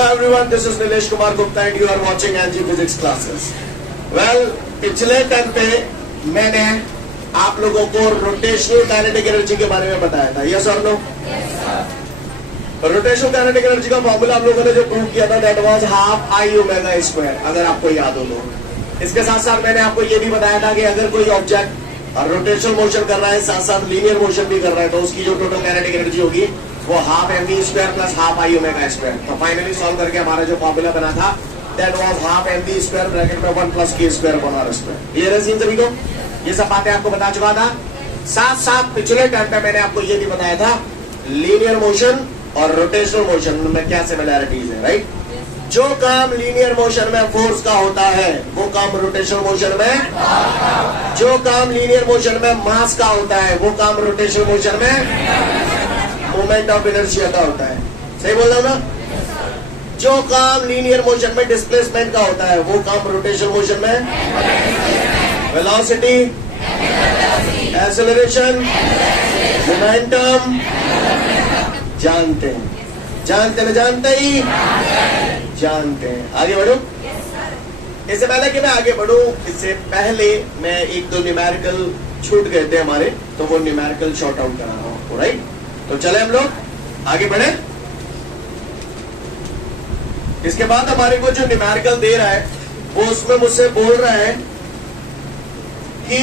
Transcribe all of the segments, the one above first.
Hello everyone, this is Nilesh Kumar Gupta and you are watching NG Physics classes. Well, पिछले time पे मैंने आप लोगों को रोटेशनल काइनेटिक एनर्जी के बारे में बताया था. यस और नो? रोटेशनल काइनेटिक एनर्जी का फॉर्मूला आप लोगों ने जो प्रूव किया था that was half I omega square, अगर आपको याद हो तो. इसके साथ साथ मैंने आपको ये भी बताया था कि अगर कोई ऑब्जेक्ट रोटेशनल मोशन कर रहा है साथ साथ लीनियर मोशन भी कर रहा है तो उसकी जो टोटल काइनेटिक एनर्जी होगी वो half M V square plus half I omega square. तो फाइनली सॉल्व करके हमारा जो फॉर्मूला बना था that was half M V square bracket में 1 plus K square upon R square. Clear है सीन सभी को? ये सब बातें आपको बता चुका था. साथ साथ पिछले टाइम पे मैंने आपको ये भी बताया था लीनियर मोशन और रोटेशनल मोशन में क्या सिमिलैरिटीज है. राइट? जो काम लीनियर मोशन में फोर्स का होता है वो काम रोटेशनल मोशन में, जो काम लीनियर मोशन में मास का होता है वो काम रोटेशनल मोशन में मोमेंट ऑफ इनर्शिया का होता है. सही बोल रहा हूं ना? जो काम लीनियर मोशन में डिस्प्लेसमेंट का होता है वो काम रोटेशनल मोशन में वेलोसिटी, एक्सेलरेशन, मोमेंटम जानते हैं. जानते ना जानते ही जानते हैं. आगे बढ़ो. इससे पहले कि मैं आगे बढ़ूं इससे पहले मैं एक दो न्यूमेरिकल छूट गए थे हमारे, तो वो न्यूमेरिकल शॉर्ट आउट करा रहा हूं. राइट? तो चले हम लोग आगे बढ़े. इसके बाद हमारे को जो न्यूमेरिकल दे रहा है वो उसमें मुझसे बोल रहा है कि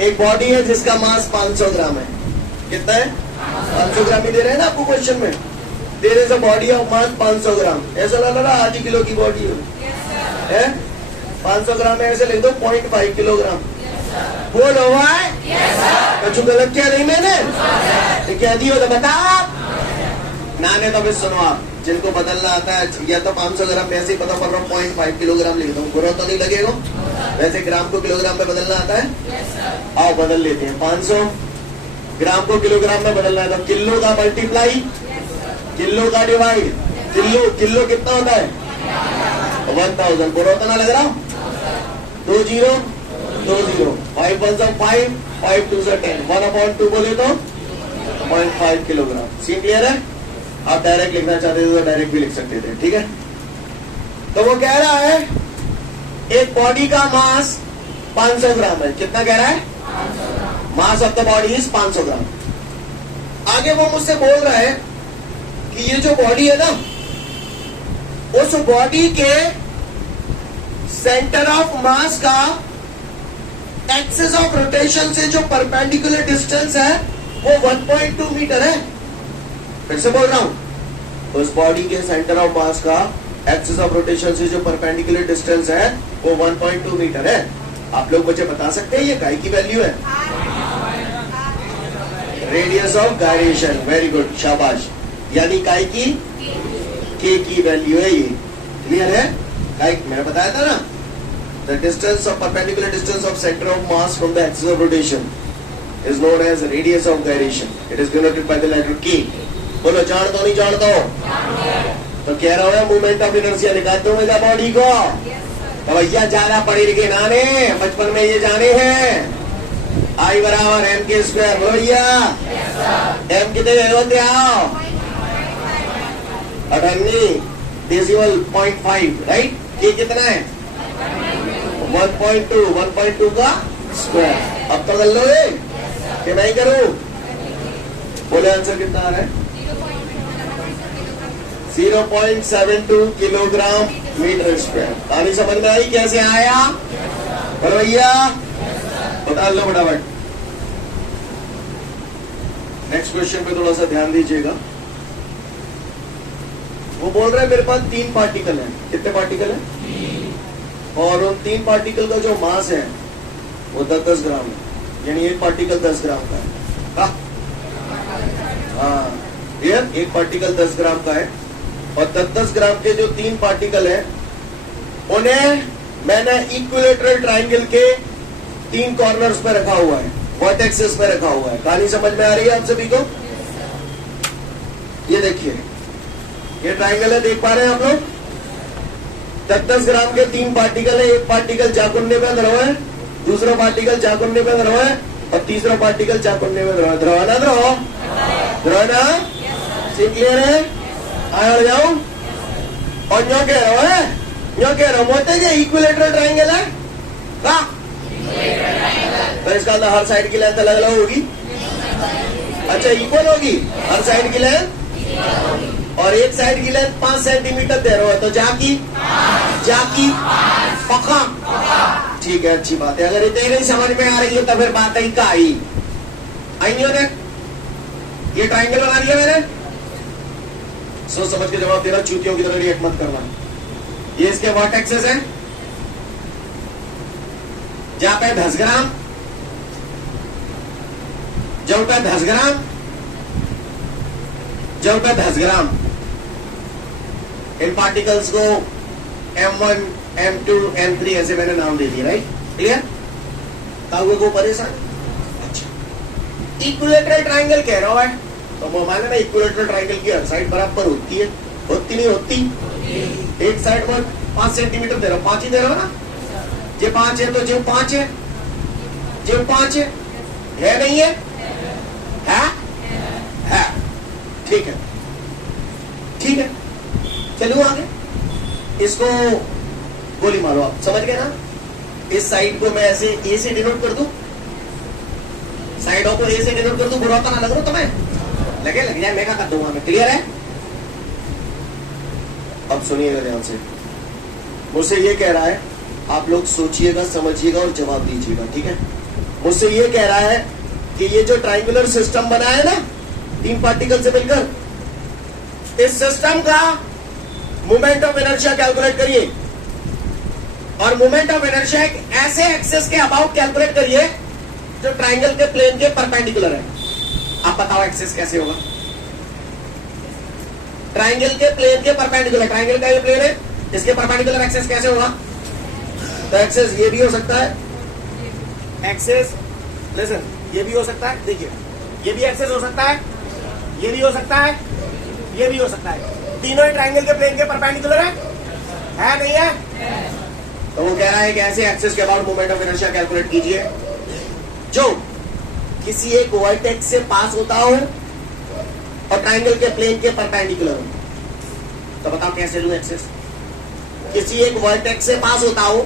एक बॉडी है जिसका मास 500 ग्राम है. कितना है? 500 ग्राम ही दे रहे हैं ना आपको क्वेश्चन में. There is a body of mass 500 gram. ऐसा लग रहा है आधी किलो की बॉडी है. 500 ग्राम में ऐसे लिख दो 0.5 किलोग्राम. बोलो भाई. कुछ गलत क्या नहीं मैंने तो क्या दी हो तो बताओ. ना ने तो फिर सुनो आप जिनको बदलना आता है या तो 500 ग्राम वैसे ही पता पड़ रहा 0.5 किलोग्राम लिख दो. बुरा तो नहीं लगेगा? वैसे ग्राम को किलोग्राम में बदलना आता है. आओ बदल लेते हैं. 500 ग्राम को किलोग्राम में बदलना है तो किलो का मल्टीप्लाई, किलो का डिवाइड. किलो कितना होता है? 1000. बुरा तो ना लग रहा? 2 0 2 0. 5 1 5 5 2 10. 1/2 बोले तो 0.5 किलोग्राम. सीन क्लियर है? आप डायरेक्ट लिखना चाहते थे तो डायरेक्ट भी लिख सकते थे. ठीक है? तो वो कह रहा है एक बॉडी का मास 500 ग्राम है. कितना कह रहा है? Mass of the body is 500 ग्राम. आगे वो मुझसे बोल रहा है कि ये जो बॉडी है ना उस बॉडी के सेंटर ऑफ मास का एक्सिस ऑफ रोटेशन से जो परपेंडिकुलर डिस्टेंस है वो 1.2 मीटर है. फिर से बोल रहा हूं. उस बॉडी के सेंटर ऑफ मास का एक्सिस ऑफ रोटेशन से जो परपेंडिकुलर डिस्टेंस है वो 1.2 मीटर है. आप लोग मुझे बता सकते हैं ये काय की वैल्यू है? Radius of gyration. Very good, शाबाश. यानी काय की के की वैल्यू है ये. क्लियर है? काय मैंने बताया था ना the distance of perpendicular distance of center of mass from the axis of rotation is known as radius of gyration. It is denoted by the letter K. बोलो जान दो नहीं जान दो? तो कह रहा है मूवमेंट ऑफ इनर्शिया निकाल दो मेरा बॉडी को. तो भैया ज्यादा पढ़े लिखे नाने बचपन में ये जाने हैं आई बराबर एम के स्क्वायर. बोलो भैया एम कितने होते आओ 98 डेसिमल 0.5. राइट? के कितना है? 1.2 का स्क्वायर. अब तो कर लो कि मैं ही करूं? बोले आंसर कितना आ रहा है? 0.72 किलोग्राम मीटर स्क्वायर. पानी समझ में आई कैसे आया? बोलो भैया बता लो फटाफट. नेक्स्ट क्वेश्चन पे थोड़ा सा ध्यान दीजिएगा. वो बोल रहे हैं मेरे पास 3 पार्टिकल है. कितने पार्टिकल है? और उन 3 पार्टिकल का जो मास है वो 10-10 ग्राम है. यानी एक पार्टिकल 10 ग्राम का है. हाँ, एक पार्टिकल 10 ग्राम का है और 10-10 ग्राम के जो 3 पार्टिकल है उन्हें मैंने इक्विलेटरल ट्राइंगल के 3 कॉर्नर्स पे रखा हुआ है, वर्टेक्सेस पे रखा हुआ है. कहानी समझ में आ रही है आप सभी को? ये देखिए ये ट्राइंगल है, देख पा रहे हैं आप लोग? 10-10 ग्राम के 3 पार्टिकल है. एक पार्टिकल चाकुन्ने पे धरा है, दूसरा पार्टिकल चाकुन्ने पे धरा है और तीसरा पार्टिकल चाकुन्ने पे धरा है. ना धरा ना सीन क्लियर है? आया जाऊं और न्यो कह रहा हूं है, न्यो कह रहा हूं मोटे ये इक्विलेटरल ट्राइंगल है का, तो इसका अंदर हर साइड की लेंथ अलग अलग होगी। अच्छा इक्वल होगी हर साइड की लेंथ, और एक साइड की लेंथ 5 सेंटीमीटर दे रहा है, तो जाकी पक्का ठीक है, अच्छी बात है। अगर इतने नहीं समझ में आ रही है तो फिर बात ही का आई ने ये ट्राइंगल बना दिया मैंने, सोच समझ के जवाब दे रहा, चूतियों की तरह रिएक्ट मत करना। ये इसके वर्टेक्सेस है, जहां पे 10 ग्राम, जब पे 10 ग्राम, जब पे 10 ग्राम, इन पार्टिकल्स को M1, M2, M3 ऐसे मैंने नाम दे दिया। Right clear? काउए को परेशान। अच्छा इक्विलेटरल ट्राइंगल कह रहा है, तो वो माने ना इक्विलेटरल ट्राइंगल की हर साइड बराबर होती है, होती नहीं होती? एक साइड में 5 सेंटीमीटर दे रहा हूं, 5 ही दे रहा हूं ना, ये 5 है तो जो 5 है, जो 5 है नहीं है? है ठीक है, ठीक है चलो आगे। इसको गोली मारो, आप समझ गए ना? इस साइड को मैं ऐसे ए से डिनोट कर दूं, साइडों को ए से डिनोट कर दूं, बुरा तो ना लग रहा तुम्हें? लग जाए, मैं क्या कर दूंगा मैं, क्लियर है? अब सुनिएगा ध्यान से, मुझसे ये कह रहा है, आप लोग सोचिएगा, समझिएगा और जवाब दीजिएगा, ठीक है? मुझसे ये कह रहा है कि ये जो ट्राइंगुलर सिस्टम बना है ना 3 पार्टिकल से मिलकर, इस सिस्टम का मोमेंट ऑफ इनर्शिया कैलकुलेट करिए, और मोमेंट ऑफ इनर्शिया एक ऐसे एक्सेस के अबाउट कैलकुलेट करिए जो ट्राइंगल के प्लेन के परपेंडिकुलर है। आप बताओ एक्सेस कैसे होगा? ट्राइंगल के प्लेन के परपेंडिकुलर, ट्राइंगल का ये प्लेन है, इसके परपेंडिकुलर एक्सेस कैसे होगा? तो एक्सेस ये भी हो सकता है, एक्सेस लिसन ये भी हो सकता है, देखिए ये भी एक्सेस हो सकता है, ये भी हो सकता है, ये भी हो सकता है, तीनों ही ट्राइंगल के प्लेन के परपेंडिकुलर है नहीं है? तो वो कह रहा है कि ऐसे एक्सेस के about moment of inertia calculate कीजिए जो किसी एक वर्टेक्स से पास होता हो और ट्राइंगल के प्लेन के परपेंडिकुलर हो। तो बताओ कैसे लूं एक्सेस? किसी एक वर्टेक्स से पास होता हो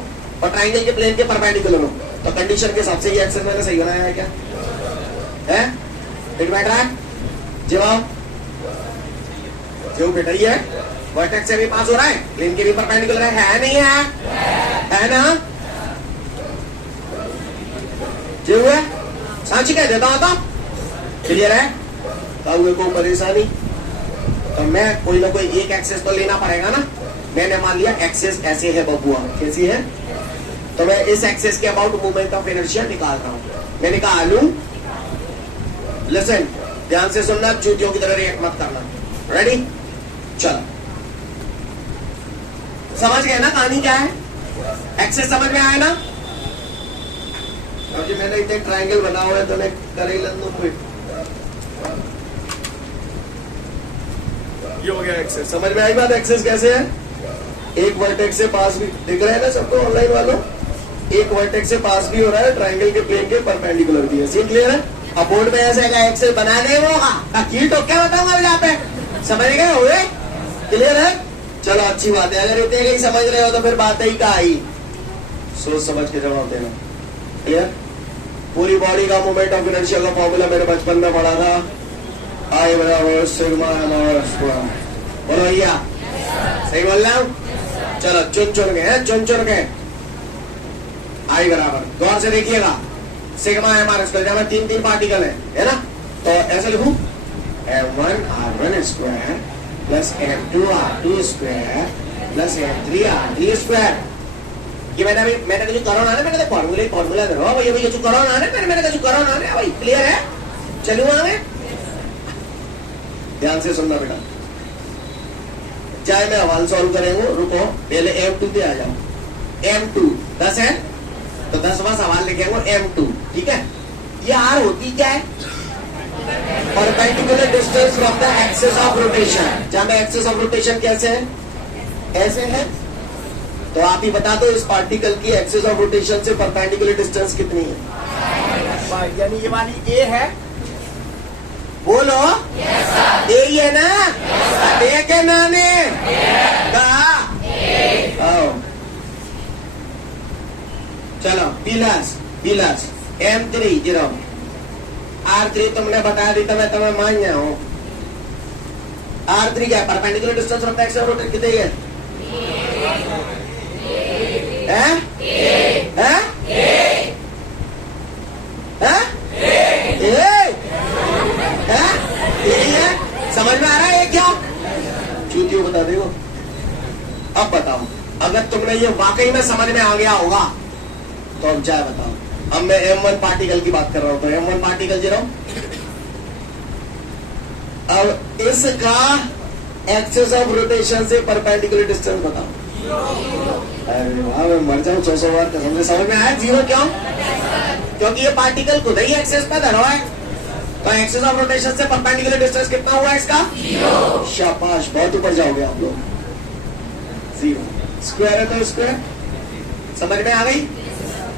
और ट्राइंगल के प्लेन के परपेंडिकुलर हो, तो कंडीशन के हिसाब से ये एक्सेस मैंने सही बनाया है क्या? है? फिट बैठ रहा है? जवाब जो बेटा ही है, वर्टेक्स से भी पास हो रहा है, प्लेन के भी परपेंडिकुलर है नहीं है ना? जो है सांची कह देता हूं तो क्लियर है? काउए को परेशानी, तो मैं कोई ना कोई एक एक्सेस तो लेना पड़ेगा ना। मैंने मान लिया एक्सेस ऐसे है बबुआ, कैसी है? तो मैं इस एक्सेस के अबाउट मोमेंट ऑफ इनर्शिया निकाल रहा हूं। मैंने कहा आलू लिसन, ध्यान से सुनना, चूतियों की तरह रिएक्ट मत करना। रेडी? चलो समझ गए ना कहानी क्या है? एक्सेस समझ में आया ना? और जो मैंने इतने ट्राइंगल बना हुआ है तो मैं करेला ये हो गया एक्सेस। समझ में आई बात? एक्सेस कैसे है? एक वर्टेक्स से पास भी दिख रहा है ना सबको ऑनलाइन वालों, एक वर्टेक्स से पास भी हो रहा है, ट्राइंगल के प्लेन के परपेंडिकुलर भी है। सीन क्लियर है? अब बोर्ड में ऐसे एक्सेस बना दे होगा की तो क्या बताऊंगा यहाँ पे, समझ गए हुए? क्लियर है? चलो अच्छी बात है। अगर इतने ही समझ रहे हो तो फिर बात ही का आई, सोच समझ के जवाब देना। क्लियर? पूरी बॉडी का मोमेंट ऑफ इनर्शिया का फॉर्मूला मेरे बचपन में पढ़ा था, आई बराबर सिग्मा एम स्क्वायर। बोलो भैया सही बोल रहा हूं? चलो चुन चुन के आई बराबर, गौर से देखिएगा, सिग्मा एम आर स्क्वायर, जहाँ 3 पार्टिकल है ना? तो ऐसे लिखूं M1 R1 square plus M2 R2 square plus M3 R3 square. ये मैंने कुछ करो ना, मैंने फॉर्मूला दे रहा हूँ भैया, कुछ करो ना, मैंने कुछ करो ना भाई। क्लियर है? चलूँ आगे? ध्यान से सुनना बेटा, चाहे मैं हवाल सॉल्व करेंगे, रुको पहले M2 पे आ जाओ। M2 10 है तो 10वां सवाल लिखेंगे M2, ठीक है? ये R होती क्या है? Perpendicular distance from the axis of rotation. जहां पे एक्सिस ऑफ रोटेशन कैसे है? ऐसे है। तो आप ही बता दो इस पार्टिकल की एक्सिस ऑफ रोटेशन से परपेंडिकुलर डिस्टेंस कितनी है? यानी ये वाली ए है, बोलो यही है ना? एक है नाने कहा। आओ चलो पिलास M3 जीरो R3 तुमने बता दी तो मैं तुम्हें मान जाऊं। R3 क्या परपेंडिकुलर डिस्टेंस फ्रॉम एक्स और रोटेट कितने है? समझ में आ रहा है ये क्या? चूतियों बता दे वो। अब बताओ अगर तुमने ये वाकई में समझ में आ गया होगा तो अब जाए बताओ। अब मैं M1 पार्टिकल की बात कर रहा हूं तो M1 पार्टिकल जी रहा हूं। अब इसका एक्सिस ऑफ रोटेशन से परपेंडिकुलर डिस्टेंस बताओ। अरे वाह मैं मर जाऊं 100 बार कसम से। समझ में आया? जीरो क्यों? क्योंकि ये पार्टिकल खुद ही एक्सिस पे धरा है तो एक्सिस ऑफ रोटेशन से परपेंडिकुलर डिस्टेंस कितना हुआ इसका? शाबाश बहुत ऊपर जाओगे आप लोग। जीरो स्क्वायर है तो स्क्वायर समझ में आ गई?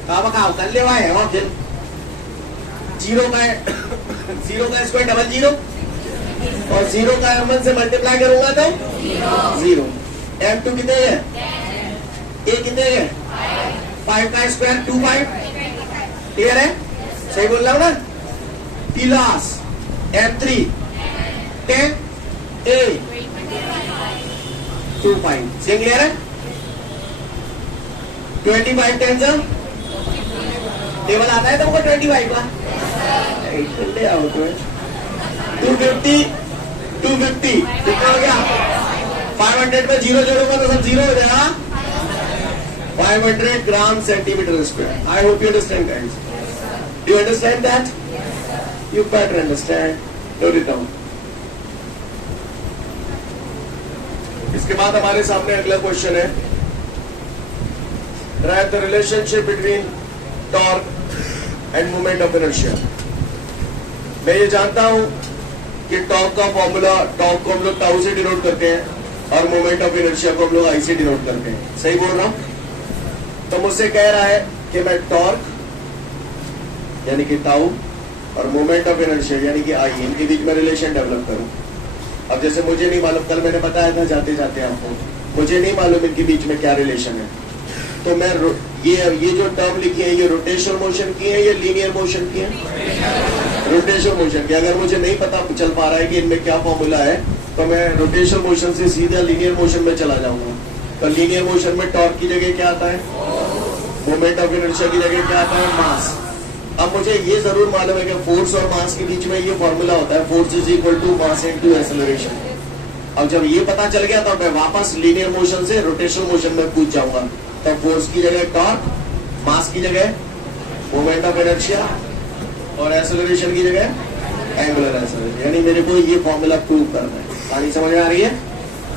खाओ कर ले है वहां फिर जीरो का स्क्वायर डबल जीरो और जीरो का M1 से मल्टीप्लाई करूंगा तो जीरो। M2 कितने है? A कितने है? 5 का स्क्वायर 2 5 क्लियर है? सही बोल रहा हूं ना? पिलास M3 10 A 2 5 सही क्लियर है? 25 10 से टेबल आता है तुमको 25 का? 250 कितना हो गया? 500 में जीरो जोड़ूंगा तो सब जीरो हो जाएगा। 500 gram centimetre square. I hope you understand guys. Do you understand that? You better understand. Note it down. इसके बाद हमारे सामने अगला क्वेश्चन है drive the relationship between torque end moment of inertia. मैं ये जानता हूं कि टॉर्क का फॉर्मूला टॉर्क को हम लोग टाउ से डिनोट करते हैं और मोमेंट ऑफ इनर्शिया को हम लोग आई से डिनोट करते हैं। सही बोल रहा हूं? तो मुझसे कह रहा है कि मैं टॉर्क यानी कि टाउ और मोमेंट ऑफ इनर्शिया यानी कि आई इनके बीच में रिलेशन डेवलप करूं। अब जैसे मुझे नहीं मालूम, कल मैंने बताया था जाते जाते आपको, मुझे नहीं मालूम इनके बीच में क्या रिलेशन है, तो मैं ये जो टर्म लिखी है ये रोटेशनल मोशन की है या लीनियर मोशन की है? रोटेशनल मोशन की। अगर मुझे नहीं पता चल पा रहा है कि इनमें क्या फॉर्मूला है तो मैं रोटेशनल मोशन से सीधा लीनियर मोशन में चला जाऊंगा। तो लीनियर मोशन में टॉर्क की जगह क्या आता है? मोमेंट ऑफ इनर्शिया की जगह क्या आता है? मास। अब मुझे ये जरूर मालूम है कि फोर्स और मास के बीच में ये फॉर्मूला होता है, force is equal to mass into acceleration. अब जब ये पता चल गया तो मैं वापस लीनियर मोशन से रोटेशनल मोशन में कूद जाऊंगा। तो फोर्स की जगह टॉर्क, मास की जगह मोमेंट ऑफ इनर्शिया और एक्सेलरेशन की जगह एंगुलर एक्सेलरेशन। यानी मेरे को ये फॉर्मूला प्रूव करना है। कहानी समझ में आ रही है?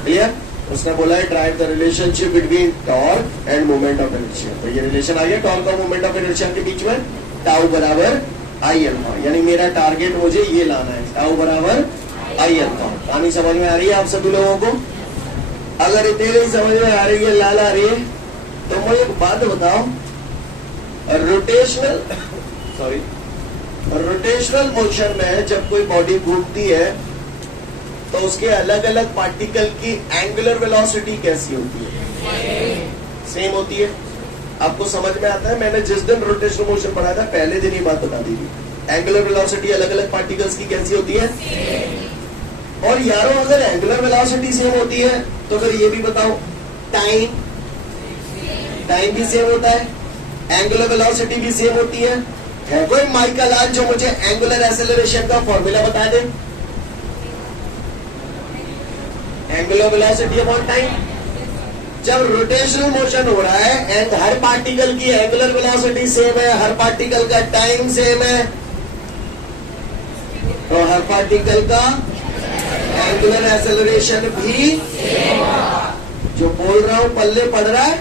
क्लियर? उसने बोला है drive the relationship between torque end moment of inertia. तो ये रिलेशन आ गया टॉर्क और मोमेंट ऑफ इनर्शिया के बीच में, टाउ बराबर आई अल्फा। यानी मेरा टारगेट मुझे ये लाना है, टाउ बराबर आई अल्फा। कहानी समझ में आ रही है आप सभी लोगों को? अगर इतने नहीं समझ में आ रही है, लाल आ रही है, तो मुझे एक बात बताओ, रोटेशनल मोशन में जब कोई बॉडी घूमती है तो उसके अलग अलग पार्टिकल की एंगुलर वेलोसिटी कैसी होती है? सेम होती है। आपको समझ में आता है? मैंने जिस दिन रोटेशनल मोशन पढ़ा था पहले दिन ही बात बता दी थी। एंगुलर वेलोसिटी अलग अलग पार्टिकल्स की कैसी होती है? और यारों अगर एंगुलर वेलोसिटी सेम होती है तो फिर ये भी बताओ टाइम भी सेम होता है, एंगुलर वेलोसिटी भी सेम होती है। कोई माइकल आज जो मुझे एंगुलर एक्सेलरेशन का फॉर्मूला बता दे? Angular velocity upon time. जब रोटेशनल मोशन हो रहा है एंड हर पार्टिकल की एंगुलर वेलोसिटी सेम है, हर पार्टिकल का टाइम सेम है, तो हर पार्टिकल का एंगुलर एक्सेलरेशन भी, जो बोल रहा हूं पल्ले पड़ रहा है,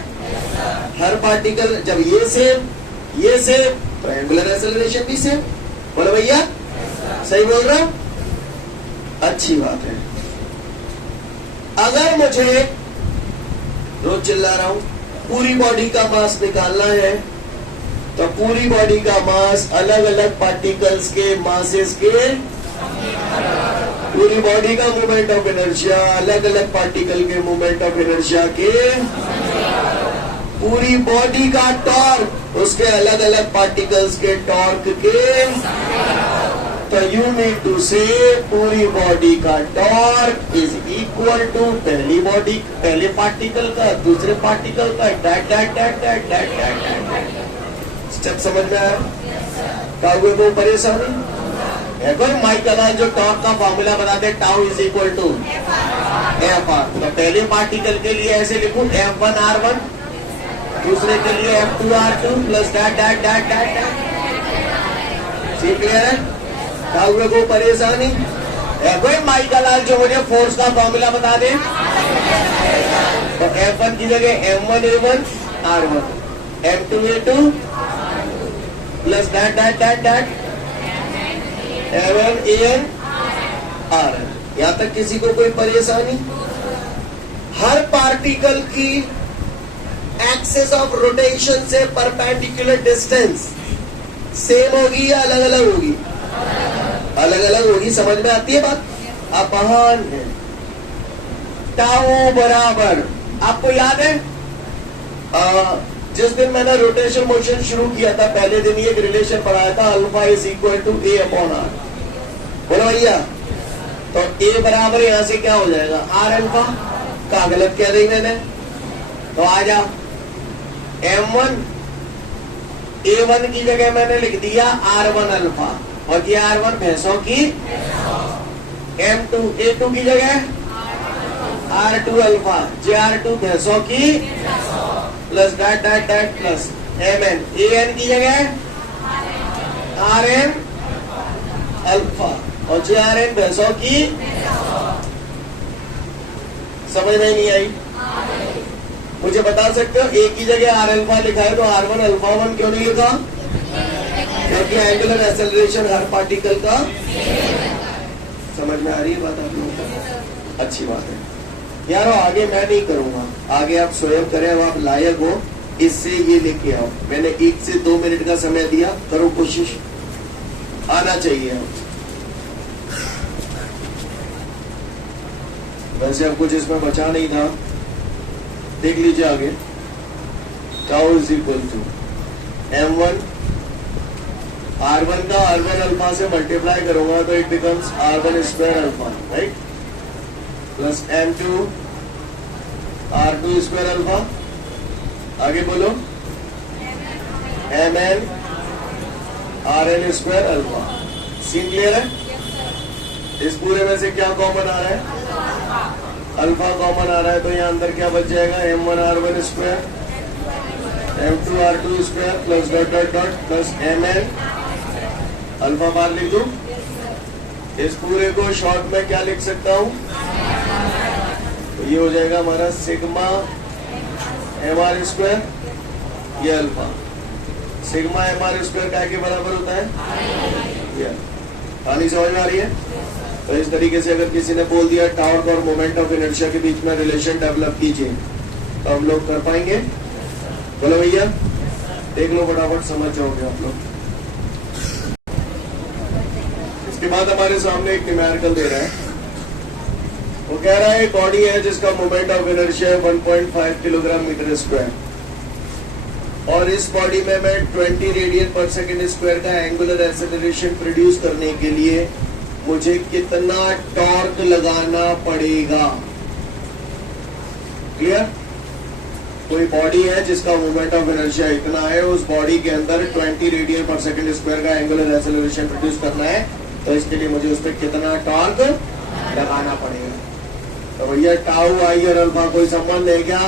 हर पार्टिकल जब ये सेम तो एंगुलर एक्सेलरेशन भी सेम। बोलो भैया सही बोल रहा हूं? अच्छी बात है। अगर मुझे, रोज चिल्ला रहा हूं, पूरी बॉडी का मास निकालना है तो पूरी बॉडी का मास अलग अलग पार्टिकल्स के मासेस के पूरी बॉडी का मोमेंट ऑफ इनर्शिया अलग अलग पार्टिकल के मोमेंट ऑफ इनर्शिया के, पूरी बॉडी का टॉर्क उसके अलग अलग पार्टिकल्स के टॉर्क के। तो यू नीड टू से पूरी बॉडी का टॉर्क इज इक्वल टू पहले पार्टिकल का दूसरे पार्टिकल का स्टेप समझ में आया? क्या हुए वो परेशानी है? कोई माइकल जो टॉर्क का फॉर्मूला बताते tau is equal to F R. तो पहले पार्टिकल के लिए ऐसे लिखूं F1R1, दूसरे के लिए F2R2 प्लस डैट। क्लियर है? क्या हुए को परेशानी है? कोई माइकल जो मुझे फोर्स का फॉर्मूला बता दे। तो F1 की जगह M1A1 R1, M2A2 plus that M1AN RN। यहाँ तक किसी को कोई परेशानी? हर पार्टिकल की एक्सिस ऑफ रोटेशन से परपेंडिकुलर डिस्टेंस सेम होगी या अलग अलग होगी? अलग अलग होगी। समझ में आती है बात? अपान है टाउ बराबर, आपको याद है जिस दिन मैंने रोटेशन मोशन शुरू किया था पहले दिन एक रिलेशन पढ़ाया था, alpha is equal to A upon R. बोलो भैया, तो ए बराबर यहां से क्या हो जाएगा? आर अल्फा का गलत कह रही मैंने, तो आ जा M1 A1 की जगह मैंने लिख दिया R1 अल्फा, और ये R1 भैंसों की, M2 A2 की जगह R2 अल्फा, JR2 भैंसों की, plus that plus MN AN की जगह RN अल्फा और JRN भैंसों की। समझ में नहीं आई? मुझे बता सकते हो ए की जगह आर अल्फा लिखा है तो R1 अल्फा 1 क्यों नहीं लिखा? क्योंकि एंगुलर एक्सेलरेशन हर पार्टिकल का। समझ में आ रही है बात आप लोगों को? अच्छी बात है यारो। आगे मैं नहीं करूंगा, आगे आप स्वयं करें। अब आप लायक हो, इससे ये लेके आओ। मैंने 1 से 2 मिनट का समय दिया, करो कोशिश, आना चाहिए। वैसे अब कुछ इसमें बचा नहीं था, देख लीजिए आगे। Tau is equal to M1 R1 का R1 अल्फा से मल्टीप्लाई करूंगा तो it becomes R1 square alpha, right, plus M2 R2 square alpha. आगे बोलो MN RN square alpha. Scene clear है? इस पूरे में से क्या कॉमन आ रहा है? अल्फा कॉमन आ रहा है, तो यहाँ अंदर क्या बच जाएगा? M1 R1 square, M2 R2 square plus dot dot dot plus MN alpha bar लिख दूं। इस पूरे को शॉर्ट में क्या लिख सकता हूं? तो ये हो जाएगा हमारा सिग्मा MR स्क्वायर, ये अल्फा। सिग्मा MR स्क्वायर क्या के बराबर होता है? ये पानी समझ में आ रही है? तो इस तरीके से अगर किसी ने बोल दिया टॉर्क और मोमेंट ऑफ इनर्शिया के बीच में रिलेशन डेवलप कीजिए, तो हम लोग कर पाएंगे? बोलो भैया, देख लो फटाफट, समझ जाओगे आप लोग। इसके बाद हमारे सामने एक न्यूमेरिकल दे रहा है। वो कह रहा है बॉडी है जिसका मोमेंट ऑफ इनर्शिया है 1.5 किलोग्राम मीटर स्क्वायर, और इस बॉडी में मैं 20 रेडियन पर सेकेंड स्क्वायर का एंगुलर एक्सेलरेशन प्रोड्यूस करने के लिए मुझे कितना टॉर्क लगाना पड़ेगा? क्लियर? कोई बॉडी है जिसका मोमेंट ऑफ इनर्शिया इतना है, उस बॉडी के अंदर 20 रेडियन पर सेकेंड स्क्वायर का एंगुलर एक्सेलरेशन प्रोड्यूस करना है, तो इसके लिए मुझे उस पर कितना टॉर्क लगाना पड़ेगा? तो भैया टाउ आई और अल्फा कोई संबंध है क्या?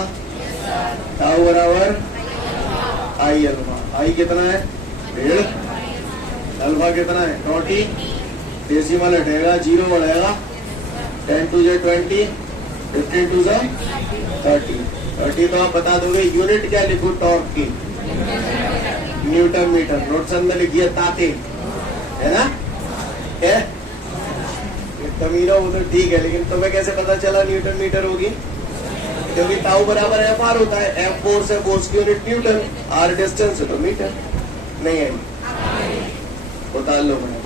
टाउ बराबर आई अल्फा। आई कितना है? 1.5। अल्फा कितना है? 20। डेसिमल हटेगा, 0 बढ़ेगा, 10 to the 20, 15 to the 30। 30 तो आप बता दोगे। यूनिट क्या लिखो टॉर्क की? Newton metre. नोट्स अंदर लिखिए ताते, है ना? है कमीना वो तो ठीक है, लेकिन तुम्हें कैसे पता चला न्यूटन मीटर होगी? क्योंकि टाउ बराबर F होता है। F फोर्स है, फोर्स की यूनिट न्यूटन, R डिस्टेंस है तो मीटर। नहीं आई? बता लो बराबर।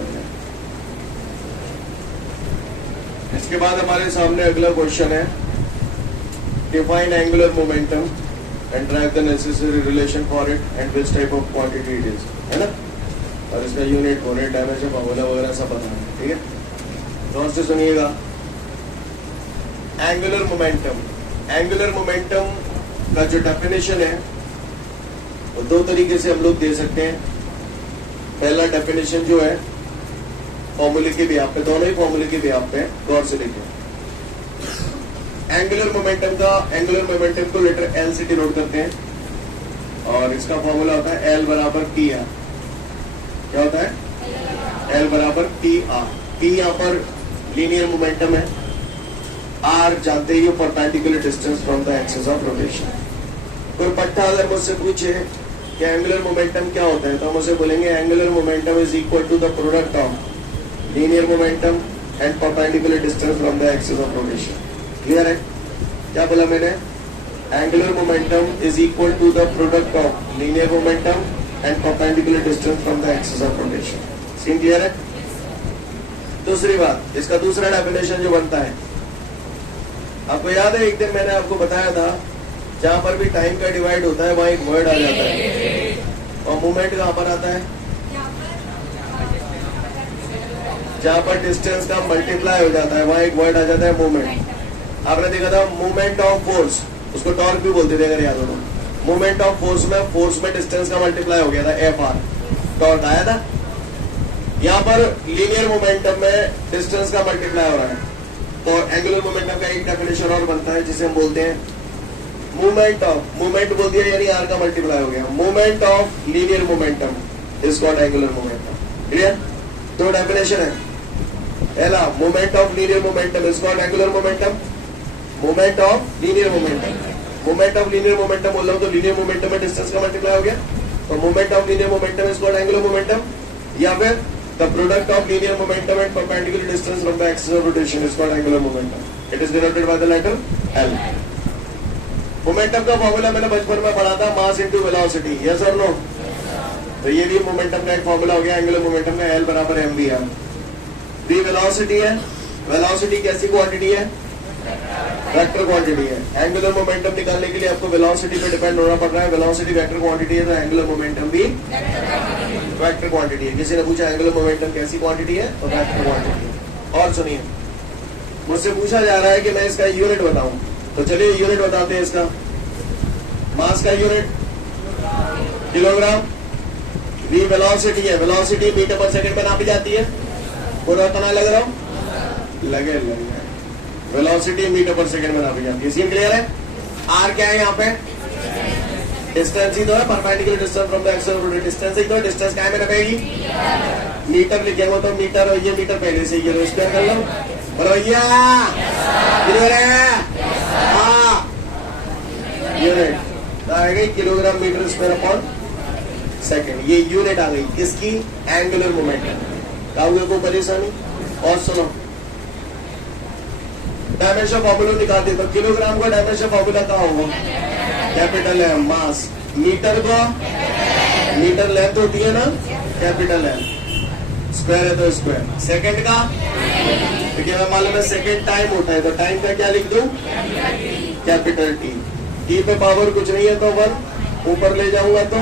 इसके बाद हमारे सामने अगला क्वेश्चन है, define angular momentum and drive the necessary relation for it and which type of quantity it is, है ना। और इसका यूनिट डायमेंशन फॉर्मूला वगैरह सब बताना है, ठीक है। तो से सुनिएगा, एंगुलर मोमेंटम। एंगुलर मोमेंटम का जो डेफिनेशन है वो दो तरीके से हम लोग दे सकते हैं। पहला डेफिनेशन जो है फॉर्मूले के भी आप पे, दोनों ही फॉर्मूले के भी आप पे गौर से देखिए। एंगुलर मोमेंटम को लेटर एल से डिनोट करते हैं और इसका फॉर्मूला होता है एल बराबर पी आर। क्या होता है? एल बराबर पी आर। पी यहाँ पर लीनियर मोमेंटम है, आर जानते ही perpendicular distance from the axis of rotation. कोई पट्टा अगर मुझसे पूछे कि एंगुलर मोमेंटम क्या होता है तो हम उसे बोलेंगे angular momentum is equal to the product of linear momentum and perpendicular distance from the axis of rotation. Clear है? क्या बोला मैंने? Angular momentum is equal to the product of linear momentum and perpendicular distance from the axis of rotation. Scene clear है? दूसरी बात, इसका दूसरा definition जो बनता है, आपको याद है एक दिन मैंने आपको बताया था जहां पर भी टाइम का डिवाइड होता है वहां एक वर्ड आ जाता है और मूवमेंट कहां पर आता है? जहां पर डिस्टेंस का मल्टीप्लाई हो जाता है वहां एक वर्ड आ जाता है मूवमेंट। आपने देखा था मूवमेंट ऑफ फोर्स, उसको टॉर्क भी बोलते थे अगर याद हो तो। मूवमेंट ऑफ फोर्स में डिस्टेंस का मल्टीप्लाई हो गया था, एफ आर, टॉर्क आया था। यहाँ पर लीनियर मोमेंटम में डिस्टेंस का मल्टीप्लाई हो रहा है। तो एंगुलर मोमेंटम का एक डेफिनेशन और बनता है जिसे हम बोलते हैं मूवमेंट ऑफ, मूवमेंट बोल दिया यानी आर का मल्टीप्लाई हो गया, movement of linear momentum is called angular momentum. Clear? दो डेफिनेशन है। पहला, movement of linear momentum is called angular momentum. Movement of linear momentum, movement of linear momentum बोल रहा हूं तो लीनियर मोमेंटम में डिस्टेंस का मल्टीप्लाई हो गया, तो movement of linear momentum is called angular momentum. या फिर the product of linear momentum and perpendicular distance from the axis of rotation is called angular momentum. It is denoted by the letter L. Momentum का formula मैंने बचपन में पढ़ा था, mass into velocity. Yes और no? तो ये भी मोमेंटम का एक फॉर्मूला हो गया एंगुलर मोमेंटम का, एल बराबर M V R. V velocity है, वेलोसिटी कैसी क्वांटिटी है? वेक्टर क्वांटिटी है। एंगुलर मोमेंटम निकालने के लिए आपको वेलोसिटी पे डिपेंड होना पड़ रहा है। वेलोसिटी वेक्टर क्वांटिटी है तो एंगुलर मोमेंटम भी वेक्टर क्वांटिटी है। किसी ने पूछा एंगुलर मोमेंटम कैसी क्वांटिटी है तो वेक्टर क्वांटिटी है। और सुनिए, मुझसे पूछा जा रहा है कि मैं इसका यूनिट बताऊं, तो चलिए यूनिट बताते हैं इसका। मास का यूनिट किलोग्राम, वी वेलोसिटी है, वेलोसिटी मीटर पर सेकंड में नापी जाती है। पूरा तना लग रहा हूं? लगे वेलोसिटी मीटर पर सेकंड में नापी जाती है। सीन क्लियर है? आर क्या है यहाँ पे? डिस्टेंस ही तो है, perpendicular distance from the axis of rotation. Distance ही तो है, डिस्टेंस क्या में रहेगी? मीटर लिखेंगे तो मीटर, और ये मीटर पहले से ही स्क्वायर कर लो। बोलो भैया क्लियर है? हाँ, यूनिट आ गई kilogram metre square upon second. ये यूनिट आ गई किसकी? Angular momentum. काउगे को परेशानी? और सुनो, डायमेंशन फॉर्मूला निकाल दे तो किलोग्राम का डायमेंशन फॉर्मूला क्या होगा? कैपिटल है मास, मीटर को मीटर लेंथ होती है ना, कैपिटल है, स्क्वायर है तो स्क्वायर। सेकंड का क्योंकि हमें मालूम है सेकंड टाइम होता है तो टाइम का क्या लिख दूं? Capital T. टी पे पावर कुछ नहीं है तो 1 ऊपर ले जाऊंगा तो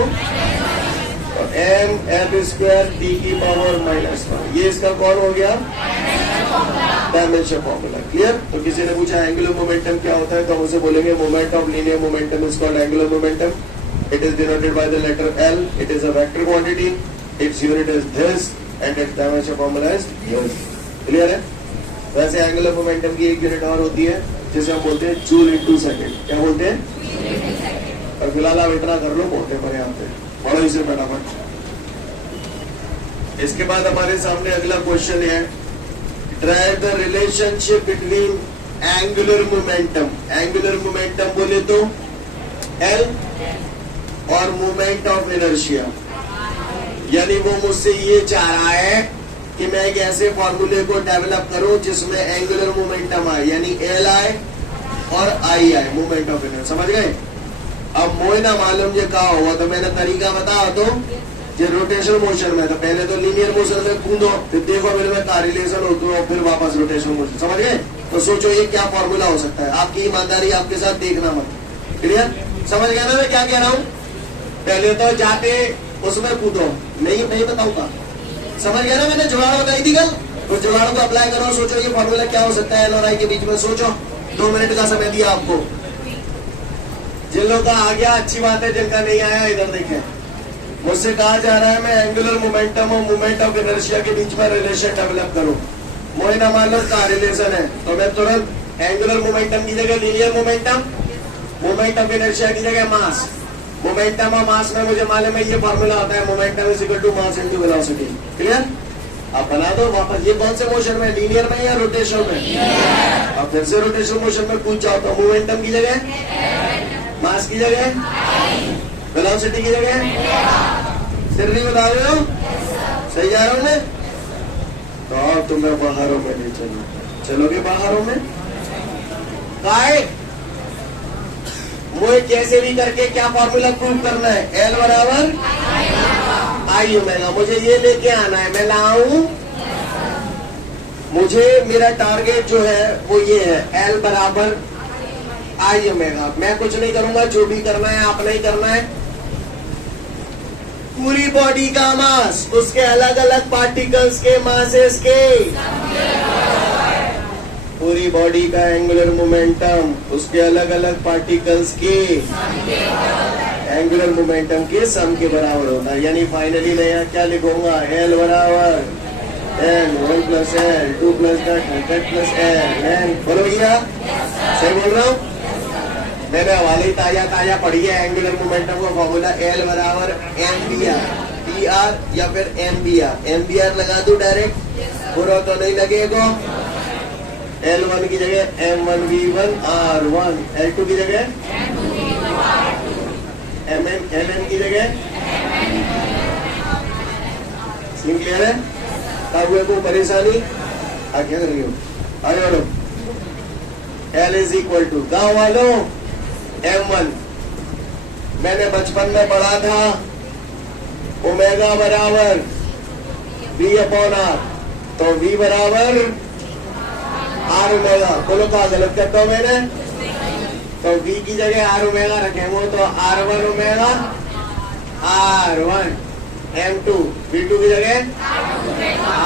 एम एफ स्क्वायर टी की पावर -1। ये इसका कौन हो गया? Dimension formula. क्लियर? तो किसी ने पूछा एंगुलर मोमेंटम क्या होता है तो हम उसे बोलेंगे moment of linear momentum is called angular momentum. It is denoted by the letter L. It is a vector quantity. Its unit is this and its dimension formula is this. Clear है? वैसे angular momentum की एक unit और होती है जिसे हम बोलते हैं जूल इनटू सेकंड। क्या बोलते हैं? और फिलहाल आप इतना कर लो, बहुत पर्याप्त है, पढ़ो इसे फटाफट। इसके बाद हमारे सामने अगला क्वेश्चन है, drive the relationship between angular momentum. Angular momentum बोले तो एल और मोमेंट ऑफ इनर्शिया। यानी वो मुझसे ये चाह रहा है कि मैं एक ऐसे फॉर्मूले को डेवलप करूं जिसमें एंगुलर मोमेंटम आए, यानी एल आए और आई आए, मोमेंट ऑफ इनर्शिया। समझ गए? अब मोए ना मालूम ये कहा हुआ तो मैंने तरीका बता दो ये रोटेशनल मोशन में, तो पहले तो लीनियर मोशन में कूदो, फिर देखो फिर में का रिलेशन होती है, फिर वापस रोटेशनल मोशन, समझ गए? तो सोचो ये क्या फॉर्मूला हो सकता है, आपकी ईमानदारी आपके साथ देखना मत। क्लियर? समझ गया ना मैं क्या कह रहा हूँ? पहले तो जाते उसमें कूदो, नहीं बताऊंगा, समझ गया ना? मैंने जुगाड़ बताई थी कल, तो जुगाड़ को अप्लाई करो, सोचो ये फॉर्मूला क्या हो सकता है एल और आई के बीच में, सोचो। 2 मिनट का समय दिया आपको। जिन लोगों का आ गया अच्छी बात है, जिनका नहीं आया इधर देखें। मुझसे कहा जा रहा है मैं एंगुलर मोमेंटम और मोमेंट ऑफ इनर्शिया के बीच में रिलेशन डेवलप करूं। मुझे ना मालूम का रिलेशन है, तो मैं तुरंत एंगुलर मोमेंटम की जगह linear momentum, moment of inertia की जगह मास, मोमेंटम और मास में मुझे मालूम है ये फॉर्मूला आता है, momentum is equal to mass into velocity. Clear? आप बना दो वापस। ये कौन से मोशन में, लीनियर में या रोटेशन में? अब फिर से रोटेशन मोशन में पूछ जाओ तो मोमेंटम की जगह, मास की जगह, वेलोसिटी की जगह, सिर नहीं बता रहे हो? सही जा रहा हूं मैं? तो अब तुम्हें बाहरों में नहीं चलो, चलोगे बाहरों में? काय मुझे कैसे भी करके क्या फॉर्मूला प्रूव करना है? एल बराबर आई ओमेगा। मुझे ये लेके आना है, मैं लाऊं, मुझे मेरा टारगेट जो है वो ये है, एल बराबर आई ओमेगा। मैं कुछ नहीं करूंगा, जो भी करना है आपने ही करना है। पूरी बॉडी का मास, उसके अलग अलग पार्टिकल्स के मासेस के, पूरी बॉडी का एंगुलर मोमेंटम, उसके अलग अलग पार्टिकल्स के एंगुलर मोमेंटम के सम के बराबर होता है। यानी फाइनली मैं यहाँ क्या लिखूंगा? एल बराबर एन 1 प्लस एल 2 प्लस डेट प्लस एल एन। बोलो भैया, सही बोल रहा हूँ? मैंने हवाले ताजा पढ़ी है एंगुलर मोमेंटम का फॉर्मूला, एल बराबर M B R, P R या फिर एम बी आर लगा दू डायरेक्ट, पूरा तो नहीं लगेगा। L1 की जगह M1V1 R1, L2 की जगह MM की जगह, सीन क्लियर है? काबुए को परेशानी क्या कर रही हो? आगे बढ़ो। L इज इक्वल टू, गाँव वालों, M1 मैंने बचपन में पढ़ा था, ओमेगा बराबर V अपॉन R, तो V बराबर आर ओमेगा। बोलो कहा गलत करता हूं मैंने? तो V की जगह आर ओमेगा रखेंगे तो R1 omega R1, M2, V2 की जगह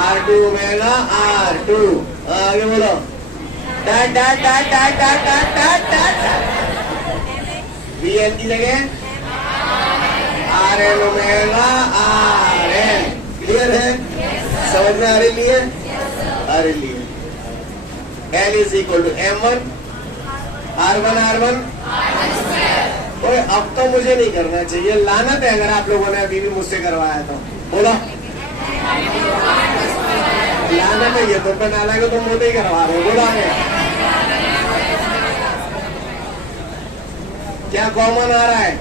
R2 ओमेगा R2। आगे बोलो, VN की जगह RN ओमेगा RN। क्लियर है? समझ में आ रही है? आ रही है। L is equal to M1 R1 ओए, अब तो मुझे नहीं करना चाहिए, लानत है अगर आप लोगों ने अभी भी मुझसे करवाया तो। बोला लानत है ये तो, पे नाला को तो मोटे ही करवा रहे हो। बोला है क्या कॉमन आ रहा है?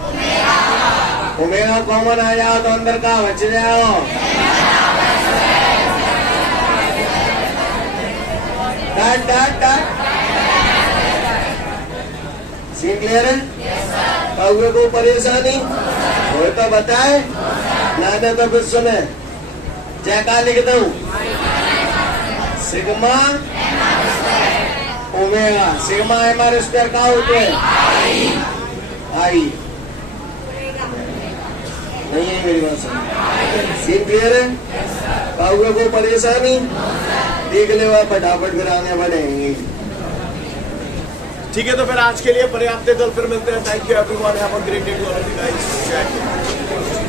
ओमेगा कॉमन आ जाओ तो अंदर का बच जाओ। सीन क्लियर है? कौवे को परेशानी हो तो बताए, ना तो फिर सुने। क्या लिख दू? Sigma omega, sigma M R square का होते हैं आई। नहीं है मेरी बात समझ? सीन क्लियर है? कौवे को परेशानी देख ले, वह फटाफट फिर आने बढ़ेंगे। ठीक है, तो फिर आज के लिए पर्याप्त है, कल फिर मिलते हैं। Thank you everyone, have a great day to all of you guys.